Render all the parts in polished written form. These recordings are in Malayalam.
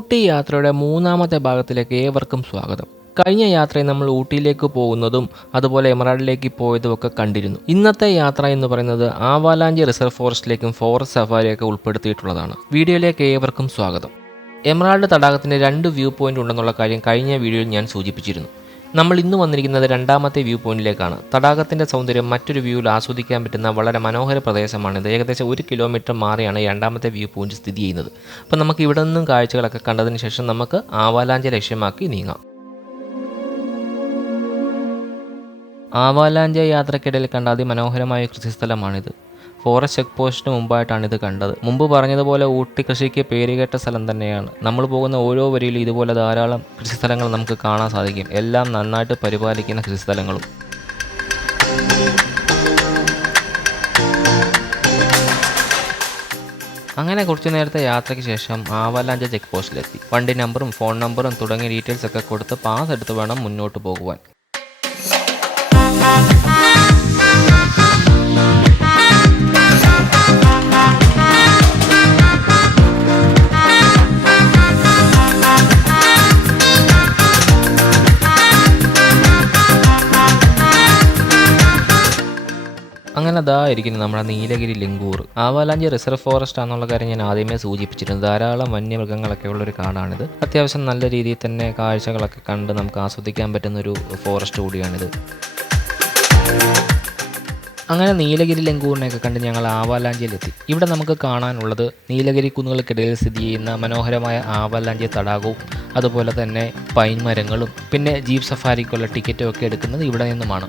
ഊട്ടി യാത്രയുടെ മൂന്നാമത്തെ ഭാഗത്തിലേക്ക് ഏവർക്കും സ്വാഗതം. കഴിഞ്ഞ യാത്രയിൽ നമ്മൾ ഊട്ടിയിലേക്ക് പോകുന്നതും അതുപോലെ എമറാൾഡിലേക്ക് പോയതും ഒക്കെ കണ്ടിരുന്നു. ഇന്നത്തെ യാത്ര എന്ന് പറയുന്നത് ആവാലാഞ്ചി റിസർവ് ഫോറസ്റ്റിലേക്കും ഫോറസ്റ്റ് സഫാരിയൊക്കെ ഉൾപ്പെടുത്തിയിട്ടുള്ളതാണ്. വീഡിയോയിലേക്ക് ഏവർക്കും സ്വാഗതം. എമറാൾഡ് തടാകത്തിന് 2 വ്യൂ പോയിന്റ് ഉണ്ടെന്നുള്ള കാര്യം കഴിഞ്ഞ വീഡിയോയിൽ ഞാൻ സൂചിപ്പിച്ചിരുന്നു. നമ്മൾ ഇന്ന് വന്നിരിക്കുന്നത് രണ്ടാമത്തെ വ്യൂ പോയിന്റിലേക്കാണ്. തടാകത്തിൻ്റെ സൗന്ദര്യം മറ്റൊരു വ്യൂവിൽ ആസ്വദിക്കാൻ പറ്റുന്ന വളരെ മനോഹര പ്രദേശമാണിത്. ഏകദേശം 1 കിലോമീറ്റർ മാറിയാണ് രണ്ടാമത്തെ വ്യൂ പോയിന്റ് സ്ഥിതി ചെയ്യുന്നത്. അപ്പോൾ നമുക്ക് ഇവിടെ നിന്നും കാഴ്ചകളൊക്കെ കണ്ടതിന് ശേഷം നമുക്ക് ആവാലാഞ്ചി ലക്ഷ്യമാക്കി നീങ്ങാം. ആവാലാഞ്ചി യാത്രക്കിടയിൽ കണ്ട അതിമനോഹരമായ കൃഷിസ്ഥലമാണിത്. ഫോറസ്റ്റ് ചെക്ക് പോസ്റ്റിന് മുമ്പായിട്ടാണ് ഇത് കണ്ടത്. മുമ്പ് പറഞ്ഞതുപോലെ ഊട്ടി കൃഷിക്ക് പേരുകേട്ട സ്ഥലം തന്നെയാണ്. നമ്മൾ പോകുന്ന ഓരോ വരിയിലും ഇതുപോലെ ധാരാളം കൃഷിസ്ഥലങ്ങൾ നമുക്ക് കാണാൻ സാധിക്കും. എല്ലാം നന്നായിട്ട് പരിപാലിക്കുന്ന കൃഷിസ്ഥലങ്ങളും. അങ്ങനെ കുറച്ചു നേരത്തെ യാത്രയ്ക്ക് ശേഷം ആവാലാഞ്ചി ചെക്ക് പോസ്റ്റിലെത്തി. വണ്ടി നമ്പറും ഫോൺ നമ്പറും തുടങ്ങിയ ഡീറ്റെയിൽസ് ഒക്കെ കൊടുത്ത് പാസ് എടുത്ത് വേണം മുന്നോട്ട് പോകുവാൻ. അങ്ങനെ ഇരിക്കുന്നു നമ്മുടെ നീലഗിരി ലിങ്കൂർ. ആവാലാഞ്ചി റിസർവ് ഫോറസ്റ്റ് ആണെന്നുള്ള കാര്യം ഞാൻ ആദ്യമേ സൂചിപ്പിച്ചിരുന്നു. ധാരാളം വന്യമൃഗങ്ങളൊക്കെ ഉള്ളൊരു കാടാണിത്. അത്യാവശ്യം നല്ല രീതിയിൽ തന്നെ കാഴ്ചകളൊക്കെ കണ്ട് നമുക്ക് ആസ്വദിക്കാൻ പറ്റുന്നൊരു ഫോറസ്റ്റ് കൂടിയാണിത്. അങ്ങനെ നീലഗിരി ലിങ്കൂറിനെയൊക്കെ കണ്ട് ഞങ്ങൾ ആവാലാഞ്ചിയിലെത്തി. ഇവിടെ നമുക്ക് കാണാനുള്ളത് നീലഗിരി കുന്നുകൾക്കിടയിൽ സ്ഥിതി ചെയ്യുന്ന മനോഹരമായ ആവാലാഞ്ചി തടാകവും അതുപോലെ തന്നെ പൈൻ മരങ്ങളും പിന്നെ ജീപ്പ് സഫാരിക്കുള്ള ടിക്കറ്റും ഒക്കെ എടുക്കുന്നത് ഇവിടെ നിന്നുമാണ്.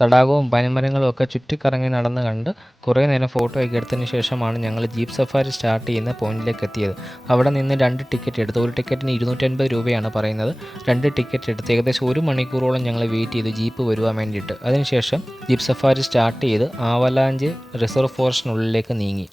തടാകവും പനിമരങ്ങളും ഒക്കെ ചുറ്റിക്കറങ്ങി നടന്ന് കണ്ട് കുറേ നേരം ഫോട്ടോ ഒക്കെ എടുത്തതിന് ശേഷമാണ് ഞങ്ങൾ ജീപ്പ് സഫാരി സ്റ്റാർട്ട് ചെയ്യുന്ന പോയിന്റിലേക്ക് എത്തിയത്. അവിടെ നിന്ന് 2 ടിക്കറ്റ് എടുത്തു. ഒരു ടിക്കറ്റിന് 250 രൂപയാണ് പറയുന്നത്. 2 ടിക്കറ്റ് എടുത്ത് ഏകദേശം 1 മണിക്കൂറോളം ഞങ്ങൾ വെയിറ്റ് ചെയ്തു ജീപ്പ് വരുവാൻ വേണ്ടിയിട്ട്. അതിനുശേഷം ജീപ്പ് സഫാരി സ്റ്റാർട്ട് ചെയ്ത് ആവലാഞ്ച് റിസർവ് ഫോറസ്റ്റിനുള്ളിലേക്ക് നീങ്ങി.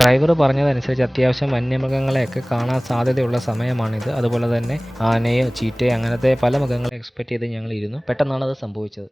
ഡ്രൈവർ പറഞ്ഞതനുസരിച്ച് അത്യാവശ്യം വന്യമൃഗങ്ങളെയൊക്കെ കാണാൻ സാധ്യതയുള്ള സമയമാണിത്. അതുപോലെ തന്നെ ആനയോ ചീറ്റയോ അങ്ങനത്തെ പല മൃഗങ്ങളെ എക്സ്പെക്റ്റ് ചെയ്ത് ഞങ്ങൾ ഇരുന്നു. പെട്ടെന്നാണ് അത് സംഭവിച്ചത്.